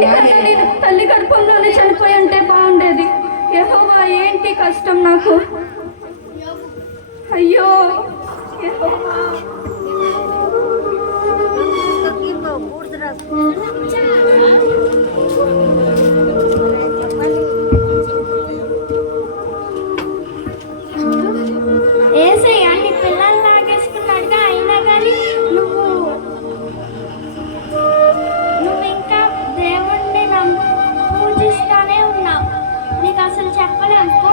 దీనికన్నా నేను తల్లి గర్భంలోనే చనిపోయి ఉంటే బాగుండేది. యెహోవా ఏంటి కష్టం నాకు? అయ్యో యెహోవా. ఏసయ్యా నీ పిల్లలు లాగేసుకున్నాడుగా, అయినా కానీ నువ్వు ఇంకా దేవుణ్ణి పూజిస్తానే ఉన్నావు. నీకు అసలు చెప్పలేము.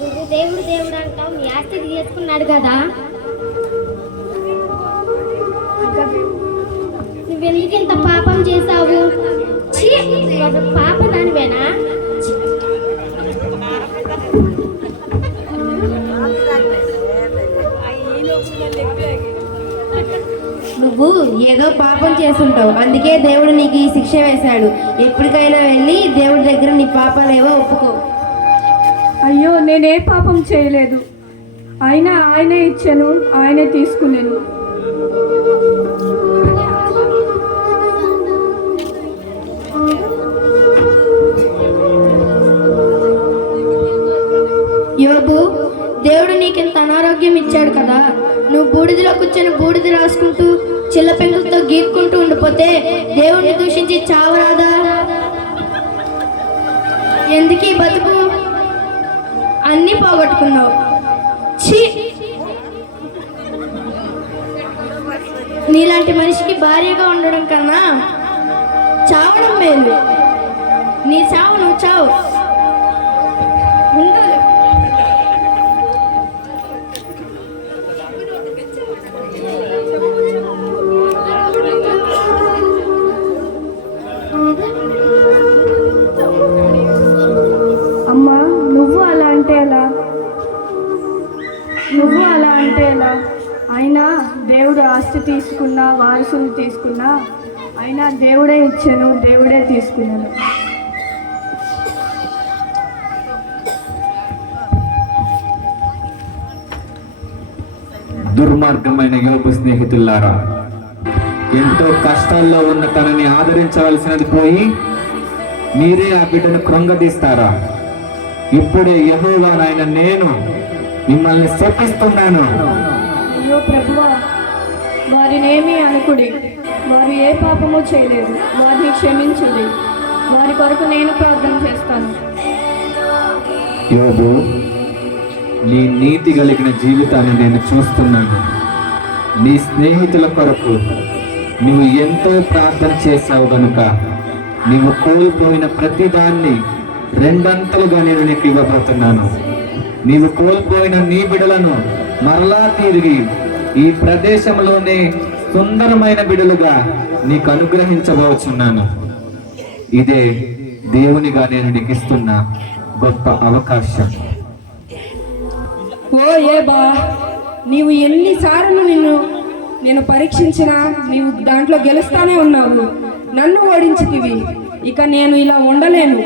నువ్వు దేవుడు దేవుడు అంటావు, నీ ఆస్తి తీసుకున్నాడు కదా, నువ్వెందుకు ఇంత పాపం చేసావు? పాప దానివేనా? నువ్వు ఏదో పాపం చేసుంటావు, అందుకే దేవుడు నీకు ఈ శిక్ష వేశాడు. ఎప్పటికైనా వెళ్ళి దేవుడి దగ్గర నీ పాపాలేవో ఒప్పుకో. అయ్యో నేనే పాపం చేయలేదు, అయినా ఆయనే ఇచ్చాను, ఆయనే తీసుకున్నాను. యోబు, దేవుడు నీకింత అనారోగ్యం ఇచ్చాడు కదా, నువ్వు బూడిదలో కూర్చొని బూడిద రాసుకుంటూ చిల్ల పెంకులతో గీక్కుంటూ ఉండిపోతే దేవుడిని దూషించి చావరాదా? ఎందుకు ఈ బతుకు? అన్నీ పోగొట్టుకున్నావు. ఛీ, నీలాంటి మనిషికి భార్యగా ఉండడం కన్నా చావడం మేలు. నీ చావు నువ్వు చావు. అమ్మా నువ్వు అలా అంటే ఎలా? అయినా దేవుడు ఆస్తి తీసుకున్నా, వారసులు తీసుకున్నా, అయినా దేవుడే ఇచ్చాను, దేవుడే తీసుకున్నాను. దుర్మార్గమైన యోబు స్నేహితులారా, ఎంతో కష్టాల్లో ఉన్న తనని ఆదరించవలసినది పోయి మీరే ఆ బిడ్డను కృంగదీస్తారా? ఇప్పుడే యెహోవా నాయన నేను మిమ్మల్ని శపిస్తున్నాను. అయ్యో ప్రభువా, వారినేమీ అనుకుడి, వారు ఏ పాపము చేయలేదు, వారిని క్షమించుడి, వారి కొరకు నేను ప్రార్థన చేస్తాను. యోబు, నీ నీతి కలిగిన జీవితాన్ని నేను చూస్తున్నాను. నీ స్నేహితుల కొరకు నువ్వు ఎంతో ప్రార్థన చేశావు గనుక నీవు కోల్పోయిన ప్రతిదాన్ని రెండంతలుగా నేను నీకు ఇవ్వబోతున్నాను. నీవు కోల్పోయిన నీ బిడలను మరలా తిరిగి ఈ ప్రదేశంలోనే సుందరమైన బిడలుగా నీకు అనుగ్రహించబోచున్నాను. ఇదే దేవునిగా నేను నీకు ఇస్తున్న గొప్ప అవకాశం. ఓ ఏబా, నీవు ఎన్నిసార్లు నేను పరీక్షించినా నీవు దాంట్లో గెలుస్తానే ఉన్నావు. నన్ను ఓడించితివి, ఇక నేను ఇలా ఉండలేను,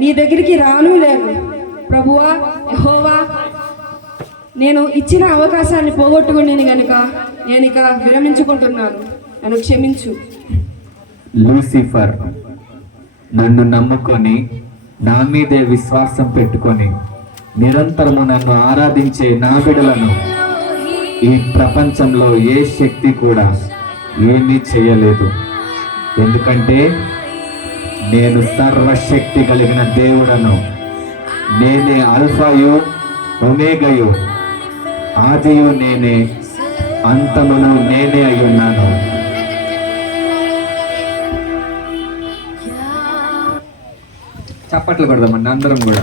నీ దగ్గరికి రాను లేను. ప్రభువా యెహోవా, నేను ఇచ్చిన అవకాశాన్ని పోగొట్టుకుని గనుక నేను ఇక విరమించుకుంటున్నాను, నన్ను క్షమించు. లూసిఫర్, నన్ను నమ్ముకొని నా మీదే విశ్వాసం పెట్టుకొని నిరంతరము నన్ను ఆరాధించే నా బిడ్డలను ఈ ప్రపంచంలో ఏ శక్తి కూడా ఏమీ చేయలేదు. ఎందుకంటే నేను సర్వశక్తి కలిగిన దేవుడను. నేనే అల్ఫాయు ఒమేగయు, ఆదియు నేనే, అంతమును నేనే అయి ఉన్నాను. చప్పట్లు కొడదామండి అందరం కూడా.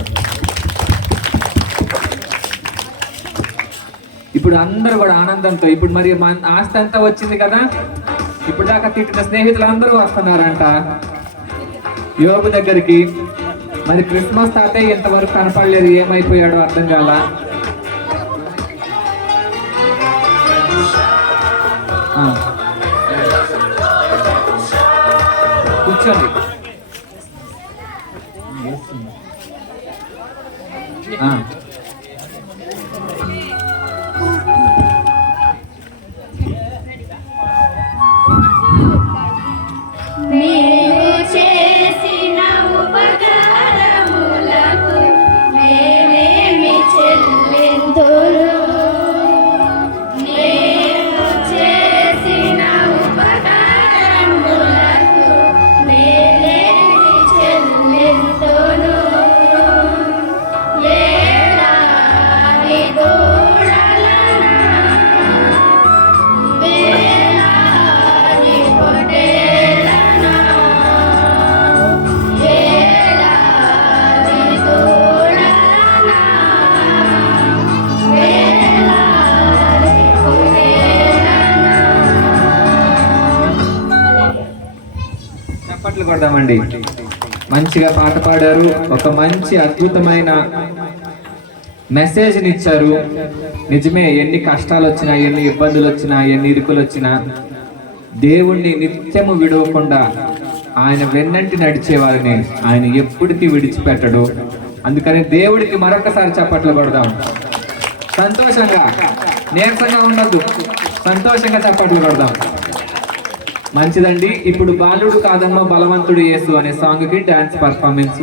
ఇప్పుడు అందరూ కూడా ఆనందంతో, ఇప్పుడు మరి ఆస్తి అంతా వచ్చింది కదా, ఇప్పుడు దాకా తిట్టిన స్నేహితులు అందరూ వస్తున్నారంట యోబు దగ్గరికి. మరి క్రిస్మస్ తాతయ్య ఇంతవరకు కనపడలేదు, ఏమైపోయాడో అర్థం కాల. కూర్చోండి. ఆ. నీవు చేసిన ఉపకారములకు నేనేమి చెల్లింతును నీవు చేసిన ఉపకారములకు నేనేమి చెల్లింతును ఏడాది దూడలనా వేలాది పొట్టేలనా ఏడాది దూడలనా వేలాది పొట్టేలనా. చప్పట్లు కొడదామండి. మంచిగా పాట పాడారు. ఒక మంచి అద్భుతమైన మెసేజ్ని ఇచ్చారు. నిజమే, ఎన్ని కష్టాలు వచ్చినా, ఎన్ని ఇబ్బందులు వచ్చినా, ఎన్ని ఇరుకులు వచ్చినా దేవుణ్ణి నిత్యము విడవకుండా ఆయన వెన్నంటి నడిచే వారిని ఆయన ఎప్పటికీ విడిచిపెట్టడు. అందుకని దేవుడికి మరొకసారి చప్పట్లు కొడదాం. సంతోషంగా, నీరసంగా ఉండద్దు, సంతోషంగా చప్పట్లు కొడదాం. మంచిదండి. ఇప్పుడు బాలుడు కాదమ్మా బలవంతుడు యేసు అనే సాంగ్కి డాన్స్ పర్ఫార్మెన్స్